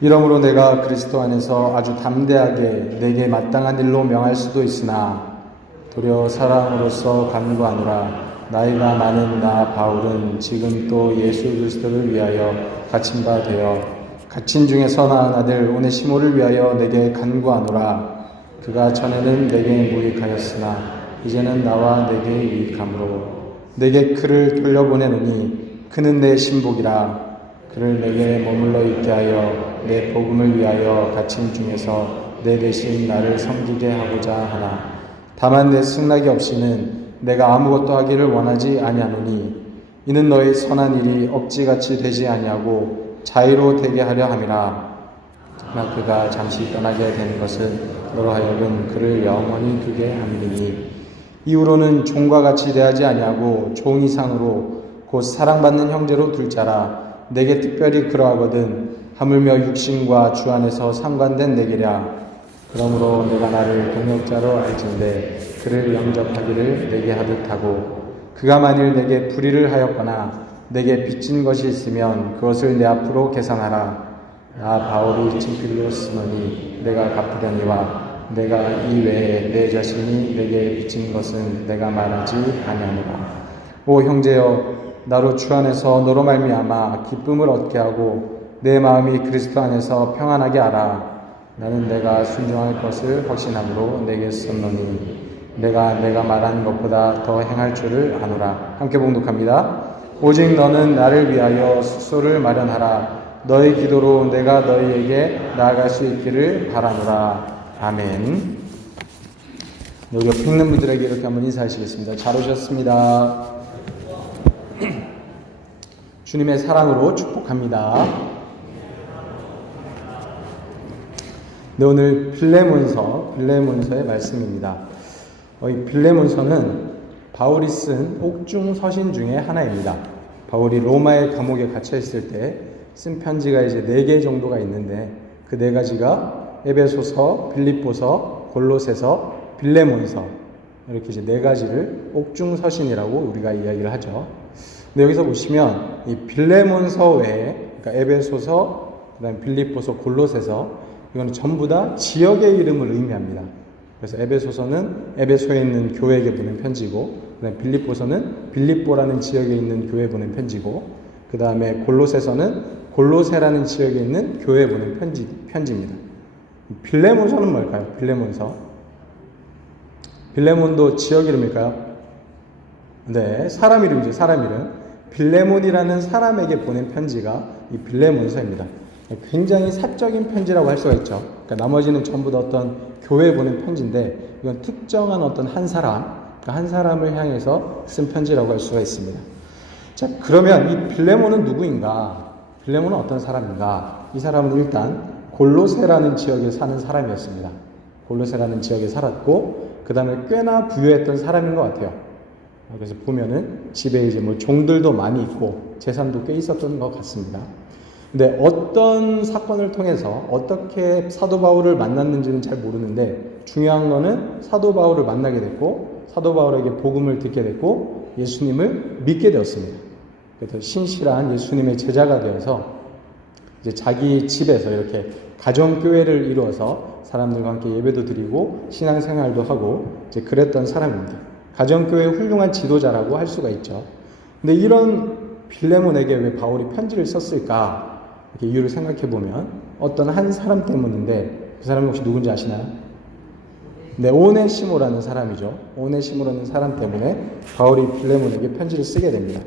이러므로 내가 그리스도 안에서 아주 담대하게 내게 마땅한 일로 명할 수도 있으나 도리어 사랑으로서 간구하노라. 나이가 많은 나 바울은 지금 또 예수 그리스도를 위하여 갇힌 바 되어 갇힌 중에서 낳은 아들 오네시모를 위하여 내게 간구하노라. 그가 전에는 내게 무익하였으나 이제는 나와 내게 유익함으로 내게 그를 돌려보내노니 그는 내 신복이라. 그를 내게 머물러 있게 하여 내 복음을 위하여 갇힌 중에서 내 대신 나를 섬기게 하고자 하나. 다만 내 승낙이 없이는 내가 아무것도 하기를 원하지 아니하노니 이는 너의 선한 일이 억지같이 되지 아니하고 자유로 되게 하려 함이라. 그러나 그가 잠시 떠나게 되는 것은 너로 하여금 그를 영원히 두게 함이니 이후로는 종과 같이 대하지 아니하고 종 이상으로 곧 사랑받는 형제로 둘 자라. 내게 특별히 그러하거든 하물며 육신과 주 안에서 상관된 내게랴. 그러므로 내가 나를 동역자로 알진대 그를 영접하기를 내게 하듯 하고 그가 만일 내게 불의를 하였거나 내게 빚진 것이 있으면 그것을 내 앞으로 계산하라. 나 바울이 친필로 쓰노니 내가 갚으려니와 내가 이 외에 내 자신이 내게 빚진 것은 내가 말하지 아니하노라. 오 형제여, 나로 주 안에서 너로 말미암아 기쁨을 얻게 하고 내 마음이 그리스도 안에서 평안하게 하라. 나는 내가 순종할 것을 확신함으로 내게 썼노니 내가 말한 것보다 더 행할 줄을 아노라. 함께 봉독합니다. 오직 너는 나를 위하여 숙소를 마련하라. 너의 기도로 내가 너희에게 나아갈 수 있기를 바라노라. 아멘. 여기 옆에 있는 분들에게 이렇게 한번 인사하시겠습니다. 잘 오셨습니다. 주님의 사랑으로 축복합니다. 네, 오늘 빌레몬서의 말씀입니다. 이 빌레몬서는 바울이 쓴 옥중 서신 중에 하나입니다. 바울이 로마의 감옥에 갇혀 있을 때 쓴 편지가 이제 4개 정도가 있는데 그 4가지가 에베소서, 빌립보서, 골로새서, 빌레몬서, 이렇게 이제 4가지를 옥중 서신이라고 우리가 이야기를 하죠. 근데 여기서 보시면 이 빌레몬서 외에, 그러니까 에베소서, 그다음에 빌립보서, 골로새서, 이거는 전부 다 지역의 이름을 의미합니다. 그래서 에베소서는 에베소에 있는 교회에게 보낸 편지고, 그다음에 빌립보서는 빌립보라는 지역에 있는 교회에 보낸 편지고, 그 다음에 골로새서는 골로새라는 지역에 있는 교회에 보낸 편지입니다. 빌레몬서는 뭘까요? 빌레몬도 지역 이름일까요? 네, 사람 이름이죠. 사람 이름. 빌레몬이라는 사람에게 보낸 편지가 이 빌레몬서입니다. 굉장히 사적인 편지라고 할 수가 있죠. 그러니까 나머지는 전부 다 어떤 교회에 보낸 편지인데 이건 특정한 어떤 한 사람, 그러니까 한 사람을 향해서 쓴 편지라고 할 수가 있습니다. 자, 그러면 이 빌레몬은 누구인가? 빌레몬은 어떤 사람인가? 이 사람은 일단 골로새라는 지역에 사는 사람이었습니다. 골로새라는 지역에 살았고, 그 다음에 꽤나 부유했던 사람인 것 같아요. 그래서 보면은 집에 이제 뭐 종들도 많이 있고 재산도 꽤 있었던 것 같습니다. 근데 어떤 사건을 통해서 어떻게 사도 바울을 만났는지는 잘 모르는데 중요한 거는 사도 바울을 만나게 됐고 사도 바울에게 복음을 듣게 됐고 예수님을 믿게 되었습니다. 그래서 신실한 예수님의 제자가 되어서 이제 자기 집에서 이렇게 가정교회를 이루어서 사람들과 함께 예배도 드리고 신앙생활도 하고 이제 그랬던 사람입니다. 가정교회의 훌륭한 지도자라고 할 수가 있죠. 근데 이런 빌레몬에게 왜 바울이 편지를 썼을까? 이렇게 이유를 생각해 보면 어떤 한 사람 때문인데 그 사람이 혹시 누군지 아시나요? 네, 오네시모라는 사람이죠. 오네시모라는 사람 때문에 바울이 빌레몬에게 편지를 쓰게 됩니다.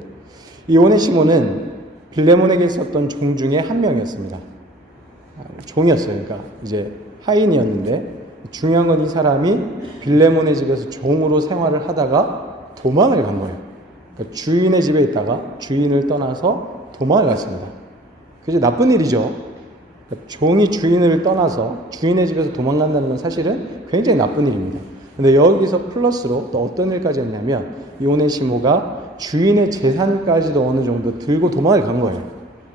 이 오네시모는 빌레몬에게 있었던 종 중에 한 명이었습니다. 종이었어요. 그러니까 이제 하인이었는데 중요한 건 이 사람이 빌레몬의 집에서 종으로 생활을 하다가 도망을 간 거예요. 그러니까 주인의 집에 있다가 주인을 떠나서 도망을 갔습니다. 그게 나쁜 일이죠. 그러니까 종이 주인을 떠나서 주인의 집에서 도망간다는 건 사실은 굉장히 나쁜 일입니다. 근데 여기서 플러스로 또 어떤 일까지 했냐면 이 오네시모가 주인의 재산까지도 어느 정도 들고 도망을 간 거예요.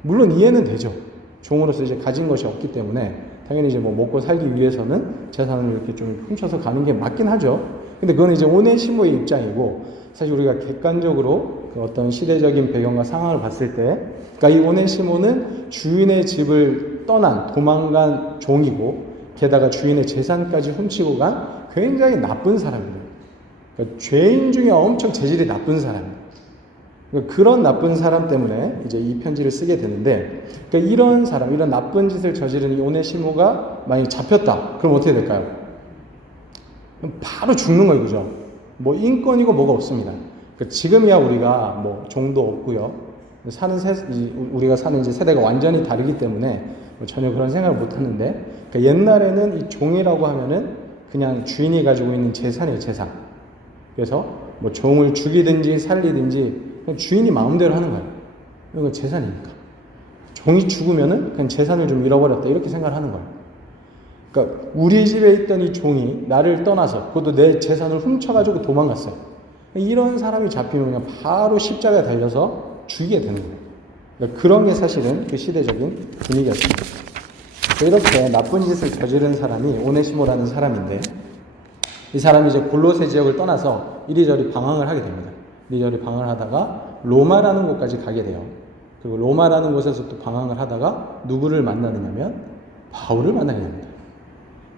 물론 이해는 되죠. 종으로서 이제 가진 것이 없기 때문에 당연히 이제 뭐 먹고 살기 위해서는 재산을 이렇게 좀 훔쳐서 가는 게 맞긴 하죠. 근데 그건 이제 오네시모의 입장이고 사실 우리가 객관적으로 그 어떤 시대적인 배경과 상황을 봤을 때, 그러니까 이 오네시모는 주인의 집을 떠난 도망간 종이고, 게다가 주인의 재산까지 훔치고 간 굉장히 나쁜 사람입니다. 그러니까 죄인 중에 엄청 재질이 나쁜 사람입니다. 그러니까 그런 나쁜 사람 때문에 이제 이 편지를 쓰게 되는데, 그러니까 이런 사람, 이런 나쁜 짓을 저지른 이 오네시모가 만약에 잡혔다. 그럼 어떻게 될까요? 그럼 바로 죽는 거예요, 그죠? 뭐 인권이고 뭐가 없습니다. 그러니까 지금이야 우리가 뭐 종도 없고요. 우리가 사는 이제 세대가 완전히 다르기 때문에 뭐 전혀 그런 생각을 못 하는데, 그러니까 옛날에는 이 종이라고 하면은 그냥 주인이 가지고 있는 재산이에요, 재산. 그래서 뭐 종을 죽이든지 살리든지 그냥 주인이 마음대로 하는 거예요. 이건 재산이니까. 종이 죽으면은 그냥 재산을 좀 잃어버렸다 이렇게 생각을 하는 거예요. 그러니까 우리 집에 있던 이 종이 나를 떠나서 그것도 내 재산을 훔쳐가지고 도망갔어요. 이런 사람이 잡히면 그냥 바로 십자가에 달려서 죽이게 되는 거예요. 그러니까 그런 게 사실은 그 시대적인 분위기였습니다. 이렇게 나쁜 짓을 저지른 사람이 오네시모라는 사람인데, 이 사람이 이제 골로새 지역을 떠나서 이리저리 방황을 하게 됩니다. 이리저리 방황을 하다가 로마라는 곳까지 가게 돼요. 그리고 로마라는 곳에서 또 방황을 하다가 누구를 만나느냐면 바울을 만나게 됩니다.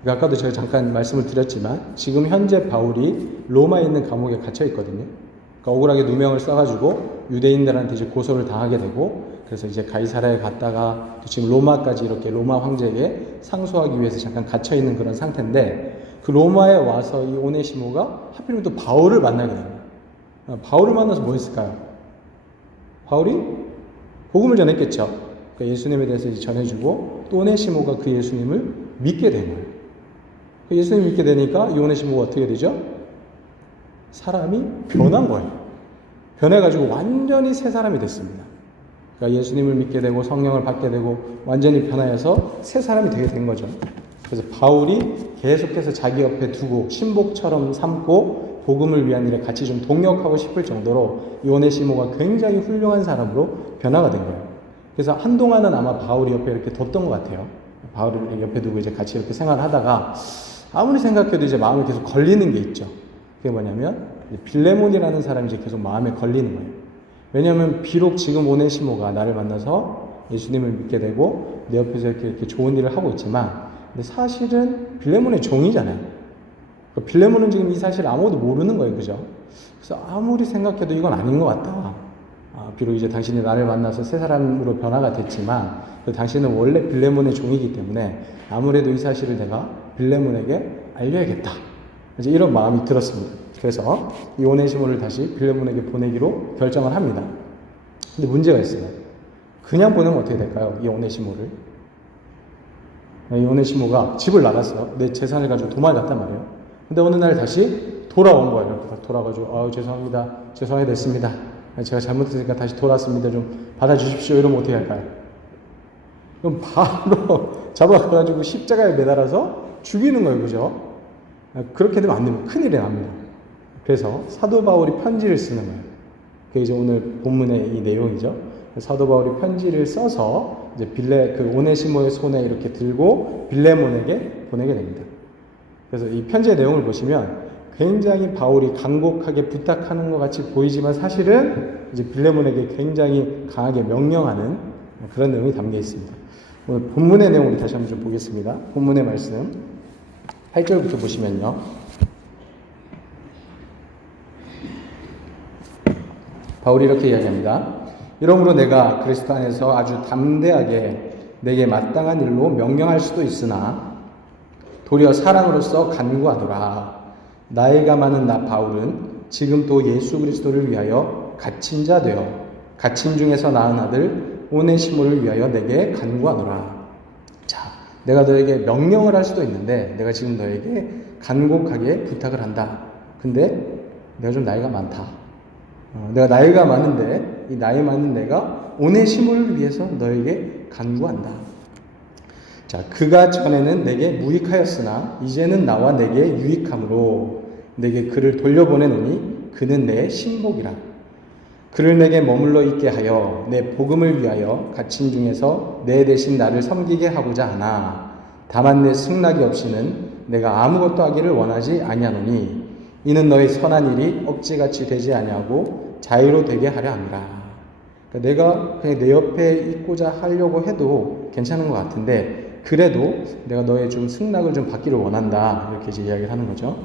그러니까 아까도 제가 잠깐 말씀을 드렸지만 지금 현재 바울이 로마에 있는 감옥에 갇혀 있거든요. 그러니까 억울하게 누명을 써가지고 유대인들한테 이제 고소를 당하게 되고, 그래서 이제 가이사랴에 갔다가 또 지금 로마까지 이렇게 로마 황제에게 상소하기 위해서 잠깐 갇혀 있는 그런 상태인데, 그 로마에 와서 이 오네시모가 하필이면 또 바울을 만나게 됩니다. 바울을 만나서 뭐 했을까요? 바울이 복음을 전했겠죠. 그러니까 예수님에 대해서 이제 전해주고, 또 오네시모가 그 예수님을 믿게 된 거예요. 예수님을 믿게 되니까 이 오네시모가 어떻게 되죠? 사람이 변한 거예요. 변해가지고 완전히 새 사람이 됐습니다. 그러니까 예수님을 믿게 되고 성령을 받게 되고 완전히 변화해서 새 사람이 되게 된 거죠. 그래서 바울이 계속해서 자기 옆에 두고 신복처럼 삼고 복음을 위한 일에 같이 좀 동역하고 싶을 정도로 이 오네시모가 굉장히 훌륭한 사람으로 변화가 된 거예요. 그래서 한동안은 아마 바울이 옆에 이렇게 뒀던 것 같아요. 바울을 옆에 두고 이제 같이 이렇게 생활하다가 아무리 생각해도 이제 마음에 계속 걸리는 게 있죠. 그게 뭐냐면 빌레몬이라는 사람이 이제 계속 마음에 걸리는 거예요. 왜냐하면 비록 지금 오네시모가 나를 만나서 예수님을 믿게 되고 내 옆에서 이렇게 좋은 일을 하고 있지만, 근데 사실은 빌레몬의 종이잖아요. 그러니까 빌레몬은 지금 이 사실을 아무도 모르는 거예요, 그죠? 그래서 아무리 생각해도 이건 아닌 것 같다. 비록 이제 당신이 나를 만나서 새 사람으로 변화가 됐지만, 당신은 원래 빌레몬의 종이기 때문에 아무래도 이 사실을 내가 빌레몬에게 알려야겠다. 이제 이런 마음이 들었습니다. 그래서 이 오네시모를 다시 빌레몬에게 보내기로 결정을 합니다. 근데 문제가 있어요. 그냥 보내면 어떻게 될까요? 이 오네시모를. 이 오네시모가 집을 나갔어요. 내 재산을 가지고 도망갔단 말이에요. 근데 어느 날 다시 돌아온 거예요. 이렇게 돌아가지고 죄송합니다. 죄송하게 됐습니다. 제가 잘못했으니까 다시 돌아왔습니다. 좀 받아주십시오. 이러면 어떻게 할까요? 그럼 바로 잡아가지고 십자가에 매달아서 죽이는 거예요. 그죠? 그렇게 되면 안 됩니다. 큰일이 납니다. 그래서 사도 바울이 편지를 쓰는 거예요. 그게 이제 오늘 본문의 이 내용이죠. 사도 바울이 편지를 써서 이제 그 오네시모의 손에 이렇게 들고 빌레몬에게 보내게 됩니다. 그래서 이 편지의 내용을 보시면 굉장히 바울이 간곡하게 부탁하는 것 같이 보이지만 사실은 이제 빌레몬에게 굉장히 강하게 명령하는 그런 내용이 담겨 있습니다. 오늘 본문의 내용을 다시 한번 좀 보겠습니다. 본문의 말씀 8절부터 보시면요. 바울이 이렇게 이야기합니다. 이러므로 내가 그리스도 안에서 아주 담대하게 내게 마땅한 일로 명령할 수도 있으나 도리어 사랑으로서 간구하노라. 나이가 많은 나 바울은 지금 또 예수 그리스도를 위하여 갇힌 자 되어 갇힌 중에서 낳은 아들 오네시모를 위하여 내게 간구하노라. 자, 내가 너에게 명령을 할 수도 있는데 내가 지금 너에게 간곡하게 부탁을 한다. 근데 내가 좀 나이가 많다. 내가 나이가 많은데 이 나이 많은 내가 오네시모를 위해서 너에게 간구한다. 자, 그가 전에는 내게 무익하였으나 이제는 나와 내게 유익함으로 내게 그를 돌려보내노니 그는 내 신복이라. 그를 내게 머물러 있게 하여 내 복음을 위하여 갇힌 중에서 내 대신 나를 섬기게 하고자 하나 다만 내 승낙이 없이는 내가 아무것도 하기를 원하지 아니하노니 이는 너의 선한 일이 억지같이 되지 아니하고 자유로 되게 하려 함이라. 그러니까 내가 그냥 내 옆에 있고자 하려고 해도 괜찮은 것 같은데 그래도 내가 너의 좀 승낙을 좀 받기를 원한다. 이렇게 이제 이야기를 하는 거죠.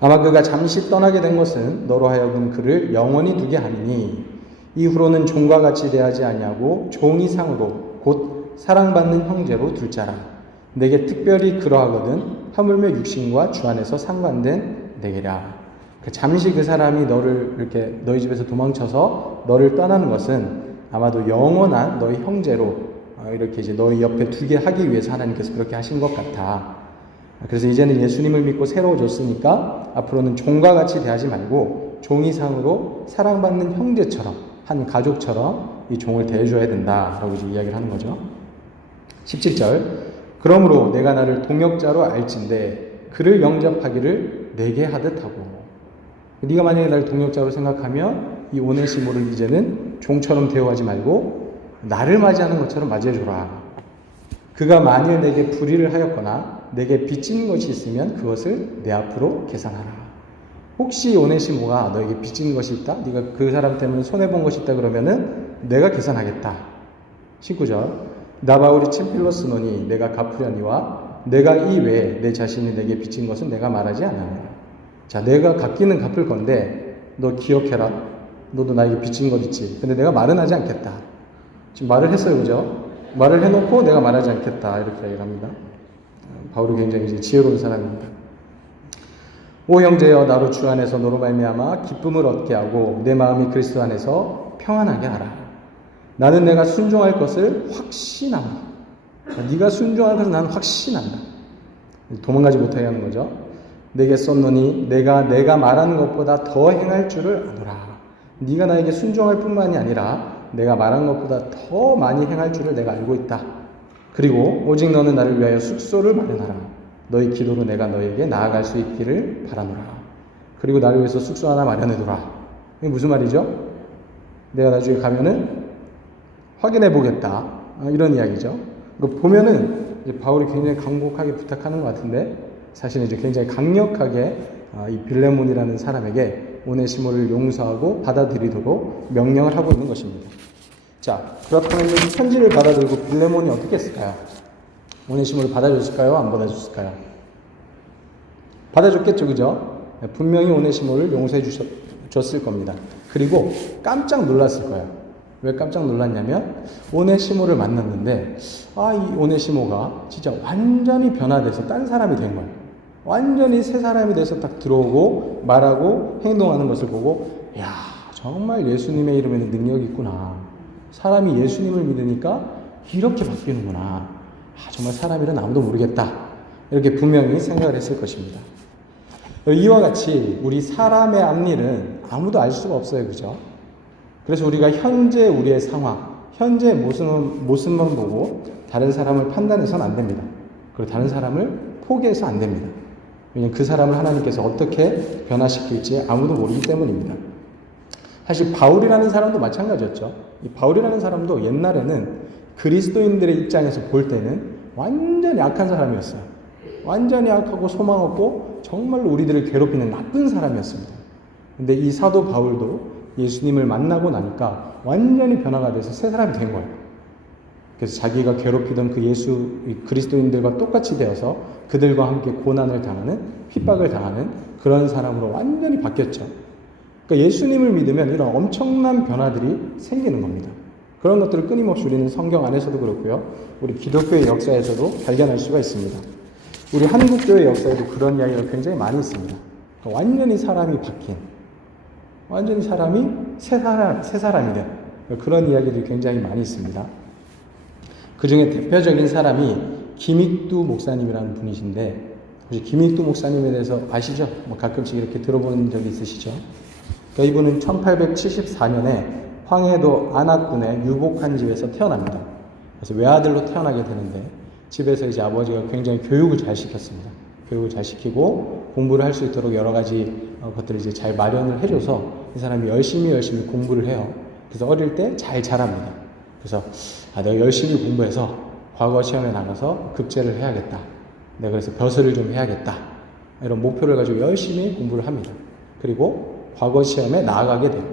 아마 그가 잠시 떠나게 된 것은 너로 하여금 그를 영원히 두게 함이니 이후로는 종과 같이 대하지 아니하고 종 이상으로 곧 사랑받는 형제로 둘 자라. 내게 특별히 그러하거든 하물며 육신과 주 안에서 상관된 내게라. 잠시 그 사람이 너를 이렇게 너희 집에서 도망쳐서 너를 떠나는 것은 아마도 영원한 너희 형제로 이렇게 이제 너희 옆에 두게 하기 위해서 하나님께서 그렇게 하신 것 같아. 그래서 이제는 예수님을 믿고 새로워졌으니까 앞으로는 종과 같이 대하지 말고 종이상으로 사랑받는 형제처럼 한 가족처럼 이 종을 대해줘야 된다라고 이제 이야기를 하는 거죠. 17절 그러므로 내가 나를 동역자로 알진대 그를 영접하기를 내게 하듯 하고. 네가 만약에 나를 동역자로 생각하면 이 오네시모를 이제는 종처럼 대우하지 말고 나를 맞이하는 것처럼 맞이해줘라. 그가 만일 내게 불의를 하였거나 내게 빚진 것이 있으면 그것을 내 앞으로 계산하라. 혹시 오네시모가 너에게 빚진 것이 있다? 네가 그 사람 때문에 손해본 것이 있다 그러면은 내가 계산하겠다. 19절 나 바울이 친필로스노니 내가 갚으려니와 내가 이외에 내 자신이 내게 빚진 것은 내가 말하지 않느니라. 자, 내가 갚기는 갚을 건데 너 기억해라. 너도 나에게 빚진 것 있지. 근데 내가 말은 하지 않겠다. 지금 말을 했어요, 그죠? 말을 해놓고 내가 말하지 않겠다. 이렇게 얘기를 합니다. 바울이 굉장히 이제 지혜로운 사람입니다. 오 형제여, 나로 주 안에서 너로 말미암아 기쁨을 얻게 하고 내 마음이 그리스도 안에서 평안하게 하라. 나는 내가 순종할 것을 확신함. 네가 순종할 것을 나는 확신한다. 도망가지 못하게 하는 거죠. 내게 썼노니 내가 말하는 것보다 더 행할 줄을 아노라. 네가 나에게 순종할 뿐만이 아니라 내가 말한 것보다 더 많이 행할 줄을 내가 알고 있다. 그리고 오직 너는 나를 위하여 숙소를 마련하라. 너희 기도로 내가 너에게 나아갈 수 있기를 바라노라. 그리고 나를 위해서 숙소 하나 마련해둬라. 이게 무슨 말이죠? 내가 나중에 가면은 확인해 보겠다. 이런 이야기죠. 보면은 이제 바울이 굉장히 강곡하게 부탁하는 것 같은데 사실은 이제 굉장히 강력하게 이 빌레몬이라는 사람에게 오네시모를 용서하고 받아들이도록 명령을 하고 있는 것입니다. 자, 그렇다면 이 편지를 받아들이고 빌레몬이 어떻게 했을까요? 오네시모를 받아줬을까요? 안 받아줬을까요? 받아줬겠죠, 그죠? 분명히 오네시모를 용서해 줬을 겁니다. 그리고 깜짝 놀랐을 거예요. 왜 깜짝 놀랐냐면 오네시모를 만났는데 이 오네시모가 진짜 완전히 변화돼서 딴 사람이 된 거예요. 완전히 새 사람이 돼서 딱 들어오고 말하고 행동하는 것을 보고 야, 정말 예수님의 이름에는 능력이 있구나. 사람이 예수님을 믿으니까 이렇게 바뀌는구나. 정말 사람 일은 아무도 모르겠다. 이렇게 분명히 생각을 했을 것입니다. 이와 같이 우리 사람의 앞일은 아무도 알 수가 없어요. 그죠? 그래서 우리가 현재 우리의 상황, 현재 모습만 보고 다른 사람을 판단해서는 안 됩니다. 그리고 다른 사람을 포기해서 안 됩니다. 왜냐하면 그 사람을 하나님께서 어떻게 변화시킬지 아무도 모르기 때문입니다. 사실 바울이라는 사람도 마찬가지였죠. 이 바울이라는 사람도 옛날에는 그리스도인들의 입장에서 볼 때는 완전히 악한 사람이었어요. 완전히 악하고 소망 없고 정말로 우리들을 괴롭히는 나쁜 사람이었습니다. 근데 이 사도 바울도 예수님을 만나고 나니까 완전히 변화가 돼서 새 사람이 된 거예요. 그래서 자기가 괴롭히던 그 그리스도인들과 똑같이 되어서 그들과 함께 고난을 당하는, 핍박을 당하는 그런 사람으로 완전히 바뀌었죠. 그러니까 예수님을 믿으면 이런 엄청난 변화들이 생기는 겁니다. 그런 것들을 끊임없이 우리는 성경 안에서도 그렇고요. 우리 기독교의 역사에서도 발견할 수가 있습니다. 우리 한국교회 역사에도 그런 이야기가 굉장히 많이 있습니다. 그러니까 완전히 사람이 바뀐, 완전히 사람이 새 사람이 된 그런 이야기들이 굉장히 많이 있습니다. 그 중에 대표적인 사람이 김익두 목사님이라는 분이신데 혹시 김익두 목사님에 대해서 아시죠? 가끔씩 이렇게 들어본 적이 있으시죠? 그러니까 이분은 1874년에 황해도 안악군의 유복한 집에서 태어납니다. 그래서 외아들로 태어나게 되는데 집에서 이제 아버지가 굉장히 교육을 잘 시켰습니다. 교육을 잘 시키고 공부를 할 수 있도록 여러 가지 것들을 이제 잘 마련을 해줘서 이 사람이 열심히 공부를 해요. 그래서 어릴 때 잘 자랍니다. 그래서 내가 열심히 공부해서 과거 시험에 나가서 급제를 해야겠다. 내가 그래서 벼슬을 좀 해야겠다. 이런 목표를 가지고 열심히 공부를 합니다. 그리고 과거 시험에 나아가게 돼요.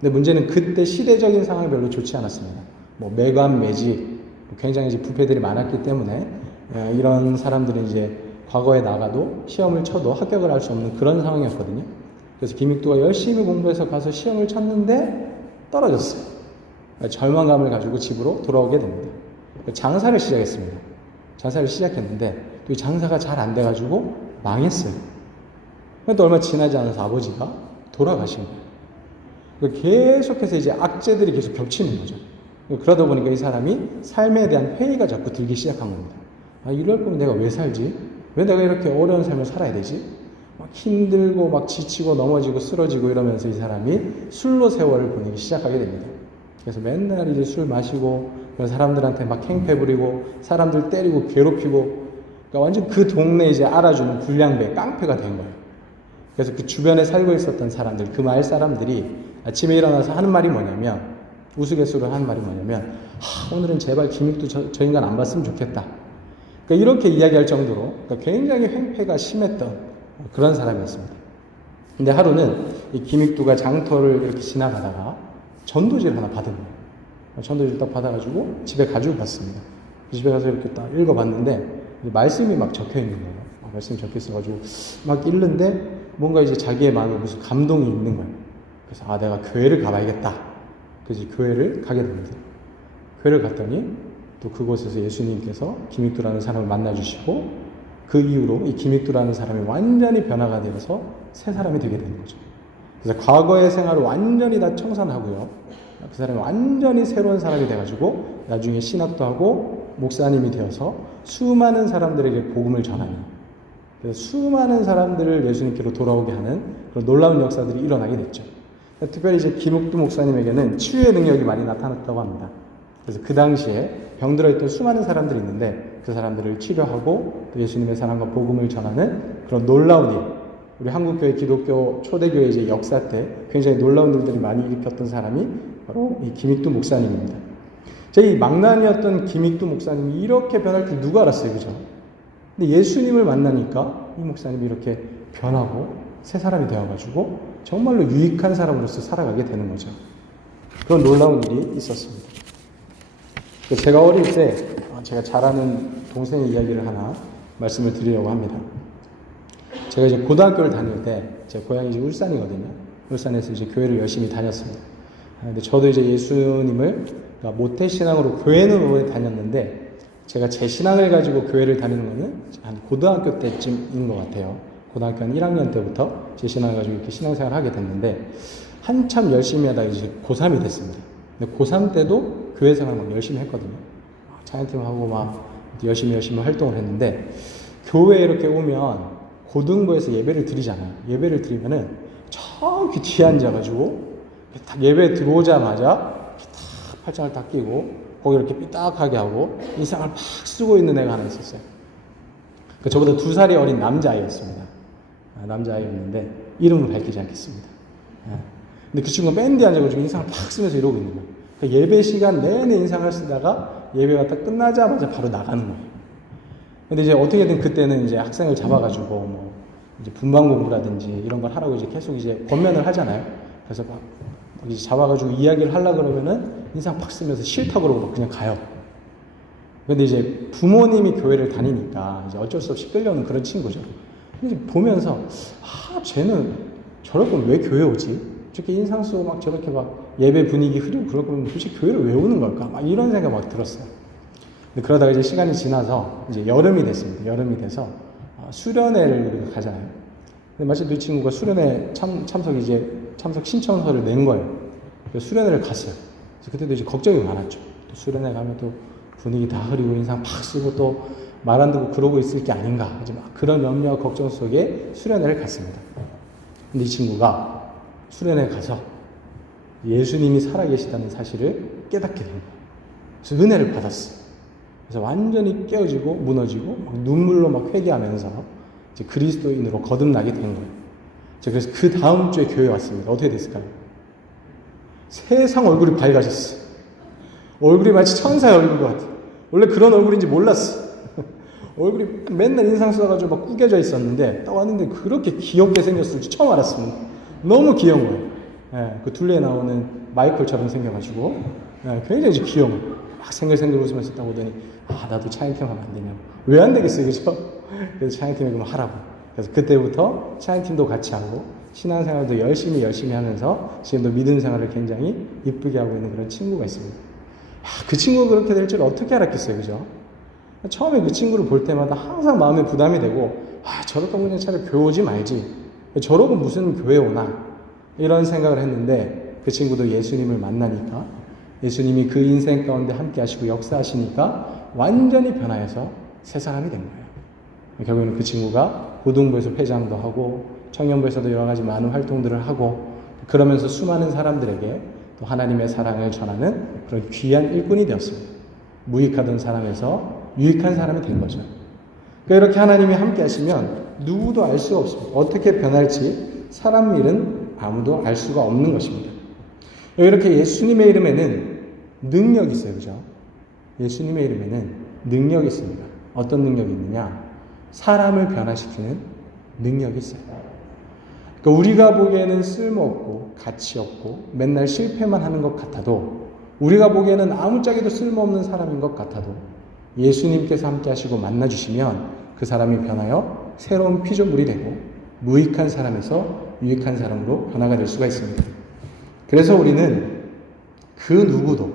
근데 문제는 그때 시대적인 상황이 별로 좋지 않았습니다. 뭐 매관 매직 굉장히 이제 부패들이 많았기 때문에 이런 사람들은 이제 과거에 나가도 시험을 쳐도 합격을 할 수 없는 그런 상황이었거든요. 그래서 김익두가 열심히 공부해서 가서 시험을 쳤는데 떨어졌어요. 절망감을 가지고 집으로 돌아오게 됩니다. 장사를 시작했습니다. 장사를 시작했는데 또 이 장사가 잘 안 돼가지고 망했어요. 또 얼마 지나지 않아서 아버지가 돌아가신 거예요. 계속해서 이제 악재들이 계속 겹치는 거죠. 그러다 보니까 이 사람이 삶에 대한 회의가 자꾸 들기 시작한 겁니다. 아, 이럴 거면 내가 왜 살지? 왜 내가 이렇게 어려운 삶을 살아야 되지? 막 힘들고 막 지치고 넘어지고 쓰러지고 이러면서 이 사람이 술로 세월을 보내기 시작하게 됩니다. 그래서 맨날 이제 술 마시고 사람들한테 막 행패 부리고 사람들 때리고 괴롭히고 그러니까 완전 그 동네 이제 알아주는 불량배, 깡패가 된 거예요. 그래서 그 주변에 살고 있었던 사람들, 그 마을 사람들이 아침에 일어나서 하는 말이 뭐냐면 우스갯소리로 하는 말이 뭐냐면 오늘은 제발 김익두 저 인간 안 봤으면 좋겠다. 그러니까 이렇게 이야기할 정도로 그러니까 굉장히 횡패가 심했던 그런 사람이었습니다. 근데 하루는 이 김익두가 장터를 이렇게 지나가다가 전도지를 하나 받은 거예요. 전도지를 딱 받아가지고 집에 가지고 갔습니다. 집에 가서 이렇게 딱 읽어봤는데 말씀이 막 적혀 있는 거예요. 말씀이 적혀 있어가지고 막 읽는데 뭔가 이제 자기의 마음에 무슨 감동이 있는 거예요. 그래서 내가 교회를 가봐야겠다. 그래서 교회를 가게 됩니다. 교회를 갔더니 또 그곳에서 예수님께서 김익두라는 사람을 만나주시고 그 이후로 이 김익두라는 사람이 완전히 변화가 되어서 새 사람이 되게 되는 거죠. 그래서 과거의 생활을 완전히 다 청산하고요. 그 사람이 완전히 새로운 사람이 돼가지고 나중에 신학도 하고 목사님이 되어서 수많은 사람들에게 복음을 전하는 그래서 수많은 사람들을 예수님께로 돌아오게 하는 그런 놀라운 역사들이 일어나게 됐죠. 특별히 이제 김익두 목사님에게는 치유의 능력이 많이 나타났다고 합니다. 그래서 그 당시에 병들어 있던 수많은 사람들이 있는데 그 사람들을 치료하고 또 예수님의 사랑과 복음을 전하는 그런 놀라운 일. 우리 한국교회 기독교 초대교회 이제 역사 때 굉장히 놀라운 일들이 많이 일으켰던 사람이 바로 이 김익두 목사님입니다. 이 망나니였던 김익두 목사님이 이렇게 변할 줄 누가 알았어요, 그죠? 근데 예수님을 만나니까 이 목사님이 이렇게 변하고 새 사람이 되어가지고 정말로 유익한 사람으로서 살아가게 되는 거죠. 그런 놀라운 일이 있었습니다. 제가 어릴 때 제가 잘 아는 동생의 이야기를 하나 말씀을 드리려고 합니다. 제가 이제 고등학교를 다닐 때 제 고향이 이제 울산이거든요. 울산에서 이제 교회를 열심히 다녔습니다. 근데 저도 이제 예수님을 그러니까 모태신앙으로 교회는 오래 다녔는데 제가 제 신앙을 가지고 교회를 다니는 거는 한 고등학교 때쯤인 것 같아요. 고등학교 한 1학년 때부터 제 신앙을 가지고 이렇게 신앙생활을 하게 됐는데 한참 열심히 하다가 이제 고3이 됐습니다. 근데 고3 때도 교회 생활 막 열심히 했거든요. 찬양팀하고 막 열심히 활동을 했는데 교회에 이렇게 오면 고등부에서 예배를 드리잖아요. 예배를 드리면은 저기 뒤에 앉아가지고 딱 예배 들어오자마자 딱 팔짱을 딱 끼고 거기 이렇게 삐딱하게 하고 인상을 막 쓰고 있는 애가 하나 있었어요. 저보다 2살이 어린 남자아이였습니다. 남자아이였는데 이름을 밝히지 않겠습니다. 근데 그 친구가 맨 뒤에 앉아가지고 인상을 팍 쓰면서 이러고 있는 거예요. 그러니까 예배 시간 내내 인상을 쓰다가 예배가 딱 끝나자마자 바로 나가는 거예요. 근데 이제 어떻게든 그때는 이제 학생을 잡아가지고 뭐 이제 분반 공부라든지 이런 걸 하라고 이제 계속 이제 권면을 하잖아요. 그래서 막 이제 잡아가지고 이야기를 하려고 그러면은 인상 팍 쓰면서 싫다고 그러고 그냥 가요. 근데 이제 부모님이 교회를 다니니까 이제 어쩔 수 없이 끌려오는 그런 친구죠. 근데 보면서 쟤는 저럴 거면 왜 교회 오지? 저렇게 인상 쓰고 막 저렇게 막 예배 분위기 흐리고 그럴 거면 도대체 교회를 왜 오는 걸까? 막 이런 생각 막 들었어요. 근데 그러다가 이제 시간이 지나서 이제 여름이 됐습니다. 여름이 돼서 수련회를 우리가 가잖아요. 근데 마침 이 친구가 수련회 참석 신청서를 낸 거예요. 그래서 수련회를 갔어요. 그래서 그때도 이제 걱정이 많았죠. 또 수련회 가면 또 분위기 다 흐리고 인상 팍 쓰고 또 말 안 듣고 그러고 있을 게 아닌가. 이제 막 그런 염려와 걱정 속에 수련회를 갔습니다. 근데 이 친구가 수련회 가서 예수님이 살아계시다는 사실을 깨닫게 된 거예요. 그래서 은혜를 받았어요. 그래서 완전히 깨어지고 무너지고 막 눈물로 막 회개하면서 이제 그리스도인으로 거듭나게 된 거예요. 그래서 그 다음 주에 교회에 왔습니다. 어떻게 됐을까요? 세상 얼굴이 밝아졌어요. 얼굴이 마치 천사의 얼굴 같아요. 원래 그런 얼굴인지 몰랐어. 얼굴이 맨날 인상 써가지고 막 구겨져 있었는데 딱 왔는데 그렇게 귀엽게 생겼을지 처음 알았습니다. 너무 귀여운 거예요. 예, 그 둘레에 나오는 마이클처럼 생겨가지고 예, 굉장히 귀여운 거예요. 막 생글생글 웃으면서 딱 오더니 나도 차양팀 하면 안 되냐고. 왜 안 되겠어요, 그죠? 그래서 차양팀에 그럼 하라고. 그래서 그때부터 차양팀도 같이 하고 신앙생활도 열심히 하면서 지금도 믿음 생활을 굉장히 이쁘게 하고 있는 그런 친구가 있습니다. 그 친구가 그렇게 될 줄 어떻게 알았겠어요, 그죠? 처음에 그 친구를 볼 때마다 항상 마음에 부담이 되고 저럴 거면 차라리 교회 오지 말지, 저러고 무슨 교회 오나, 이런 생각을 했는데 그 친구도 예수님을 만나니까 예수님이 그 인생 가운데 함께 하시고 역사하시니까 완전히 변화해서 새 사람이 된 거예요. 결국에는 그 친구가 고등부에서 회장도 하고 청년부에서도 여러 가지 많은 활동들을 하고 그러면서 수많은 사람들에게 또 하나님의 사랑을 전하는 그런 귀한 일꾼이 되었습니다. 무익하던 사람에서 유익한 사람이 된 거죠. 그러니까 이렇게 하나님이 함께 하시면 누구도 알 수가 없습니다. 어떻게 변할지 사람 일은 아무도 알 수가 없는 것입니다. 이렇게 예수님의 이름에는 능력이 있어요. 그죠? 예수님의 이름에는 능력이 있습니다. 어떤 능력이 있느냐? 사람을 변화시키는 능력이 있어요. 그러니까 우리가 보기에는 쓸모없고 가치 없고 맨날 실패만 하는 것 같아도, 우리가 보기에는 아무짝에도 쓸모없는 사람인 것 같아도 예수님께서 함께 하시고 만나주시면 그 사람이 변하여 새로운 피조물이 되고 무익한 사람에서 유익한 사람으로 변화가 될 수가 있습니다. 그래서 우리는 그 누구도,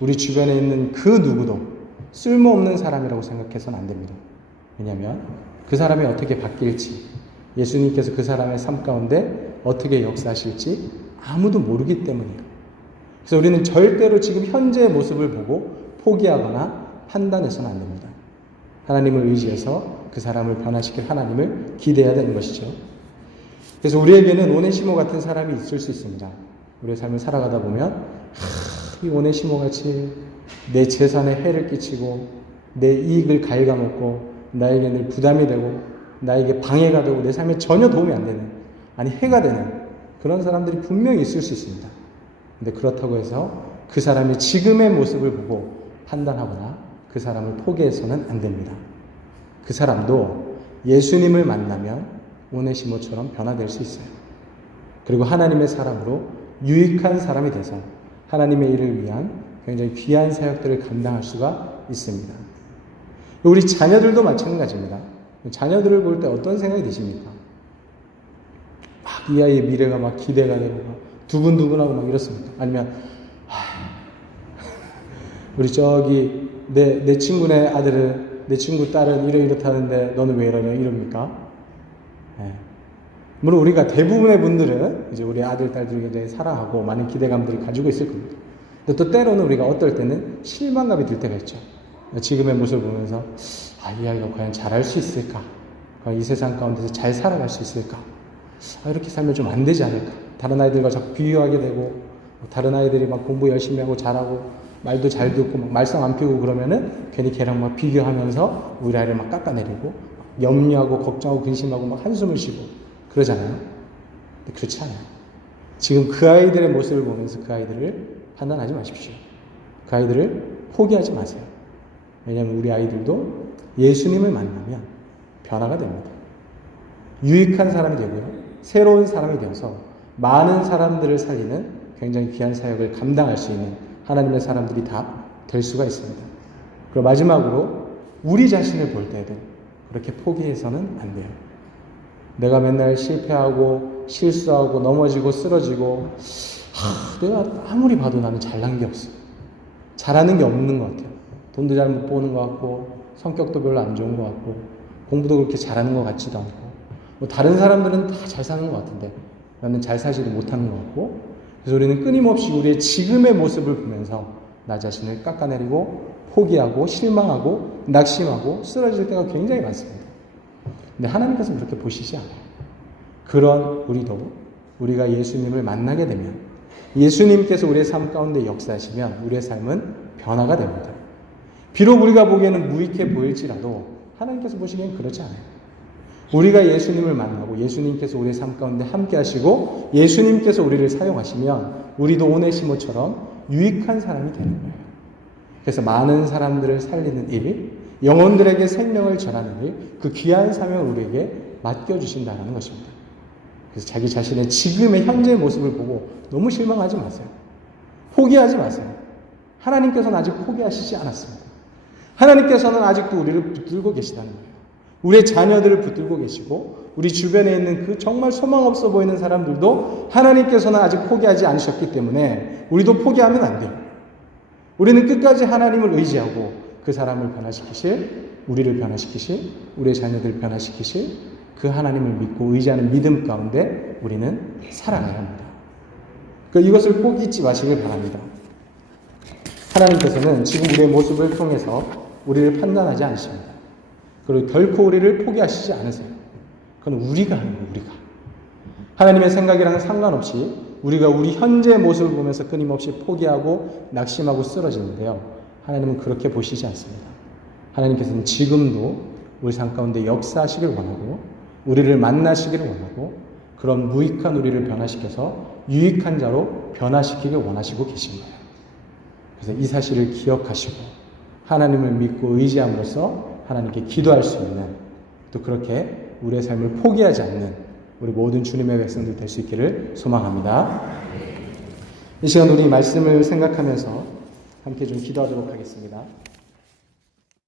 우리 주변에 있는 그 누구도 쓸모없는 사람이라고 생각해서는 안 됩니다. 왜냐하면 그 사람이 어떻게 바뀔지, 예수님께서 그 사람의 삶 가운데 어떻게 역사하실지 아무도 모르기 때문이에요. 그래서 우리는 절대로 지금 현재의 모습을 보고 포기하거나 판단해서는 안 됩니다. 하나님을 의지해서 그 사람을 변화시킬 하나님을 기대해야 되는 것이죠. 그래서 우리에게는 오네시모 같은 사람이 있을 수 있습니다. 우리의 삶을 살아가다 보면 이 오네시모 같이 내 재산에 해를 끼치고 내 이익을 갉아먹고 나에게 늘 부담이 되고 나에게 방해가 되고 내 삶에 전혀 도움이 안 되는, 아니 해가 되는 그런 사람들이 분명히 있을 수 있습니다. 근데 그렇다고 해서 그 사람의 지금의 모습을 보고 판단하거나 그 사람을 포기해서는 안 됩니다. 그 사람도 예수님을 만나면 오네시모처럼 변화될 수 있어요. 그리고 하나님의 사람으로 유익한 사람이 돼서 하나님의 일을 위한 굉장히 귀한 사역들을 감당할 수가 있습니다. 우리 자녀들도 마찬가지입니다. 자녀들을 볼 때 어떤 생각이 드십니까? 막 이 아이의 미래가 막 기대가 되고 막 두근두근하고 막 이렇습니까? 아니면 우리 저기 내 친구네 아들은, 내 친구 딸은 이렇다는데 너는 왜 이러냐 이럽니까? 네. 물론 우리가 대부분의 분들은 이제 우리 아들, 딸들을 굉장히 사랑하고 많은 기대감들을 가지고 있을 겁니다. 근데 또 때로는 우리가 어떨 때는 실망감이 들 때가 있죠. 지금의 모습을 보면서 이 아이가 과연 잘할 수 있을까? 과연 이 세상 가운데서 잘 살아갈 수 있을까? 이렇게 살면 좀 안 되지 않을까? 다른 아이들과 자꾸 비교하게 되고, 다른 아이들이 막 공부 열심히 하고 잘하고 말도 잘 듣고 막 말썽 안 피우고 그러면은 괜히 걔랑 막 비교하면서 우리 아이를 막 깎아내리고 염려하고 걱정하고 근심하고 막 한숨을 쉬고 그러잖아요. 근데 그렇지 않아요. 지금 그 아이들의 모습을 보면서 그 아이들을 판단하지 마십시오. 그 아이들을 포기하지 마세요. 왜냐하면 우리 아이들도 예수님을 만나면 변화가 됩니다. 유익한 사람이 되고요. 새로운 사람이 되어서 많은 사람들을 살리는 굉장히 귀한 사역을 감당할 수 있는 하나님의 사람들이 다 될 수가 있습니다. 그리고 마지막으로 우리 자신을 볼 때에도 그렇게 포기해서는 안 돼요. 내가 맨날 실패하고 실수하고 넘어지고 쓰러지고 내가 아무리 봐도 나는 잘난 게 없어. 잘하는 게 없는 것 같아요. 돈도 잘 못 버는 것 같고 성격도 별로 안 좋은 것 같고 공부도 그렇게 잘하는 것 같지도 않고 뭐 다른 사람들은 다 잘 사는 것 같은데 나는 잘 살지도 못하는 것 같고, 그래서 우리는 끊임없이 우리의 지금의 모습을 보면서 나 자신을 깎아내리고 포기하고 실망하고 낙심하고 쓰러질 때가 굉장히 많습니다. 근데 하나님께서는 그렇게 보시지 않아요. 그런 우리도 우리가 예수님을 만나게 되면 예수님께서 우리의 삶 가운데 역사하시면 우리의 삶은 변화가 됩니다. 비록 우리가 보기에는 무익해 보일지라도 하나님께서 보시기엔 그렇지 않아요. 우리가 예수님을 만나고 예수님께서 우리의 삶 가운데 함께 하시고 예수님께서 우리를 사용하시면 우리도 오네시모처럼 유익한 사람이 되는 거예요. 그래서 많은 사람들을 살리는 일, 영혼들에게 생명을 전하는 일, 그 귀한 사명을 우리에게 맡겨주신다는 것입니다. 그래서 자기 자신의 지금의 현재의 모습을 보고 너무 실망하지 마세요. 포기하지 마세요. 하나님께서는 아직 포기하시지 않았습니다. 하나님께서는 아직도 우리를 붙들고 계시다는 거예요. 우리의 자녀들을 붙들고 계시고 우리 주변에 있는 그 정말 소망 없어 보이는 사람들도 하나님께서는 아직 포기하지 않으셨기 때문에 우리도 포기하면 안 돼요. 우리는 끝까지 하나님을 의지하고 그 사람을 변화시키실, 우리를 변화시키실, 우리의 자녀들을 변화시키실 그 하나님을 믿고 의지하는 믿음 가운데 우리는 살아가야 합니다. 이것을 꼭 잊지 마시길 바랍니다. 하나님께서는 지금 우리의 모습을 통해서 우리를 판단하지 않으십니다. 그리고 결코 우리를 포기하시지 않으세요. 그건 우리가 하는 거예요, 우리가. 하나님의 생각이랑은 상관없이 우리가 우리 현재의 모습을 보면서 끊임없이 포기하고 낙심하고 쓰러지는데요. 하나님은 그렇게 보시지 않습니다. 하나님께서는 지금도 우리 삶 가운데 역사하시길 원하고 우리를 만나시기를 원하고 그런 무익한 우리를 변화시켜서 유익한 자로 변화시키길 원하시고 계신 거예요. 그래서 이 사실을 기억하시고 하나님을 믿고 의지함으로써 하나님께 기도할 수 있는 또 그렇게 우리의 삶을 포기하지 않는 우리 모든 주님의 백성들 될 수 있기를 소망합니다. 이 시간 우리 말씀을 생각하면서 함께 좀 기도하도록 하겠습니다.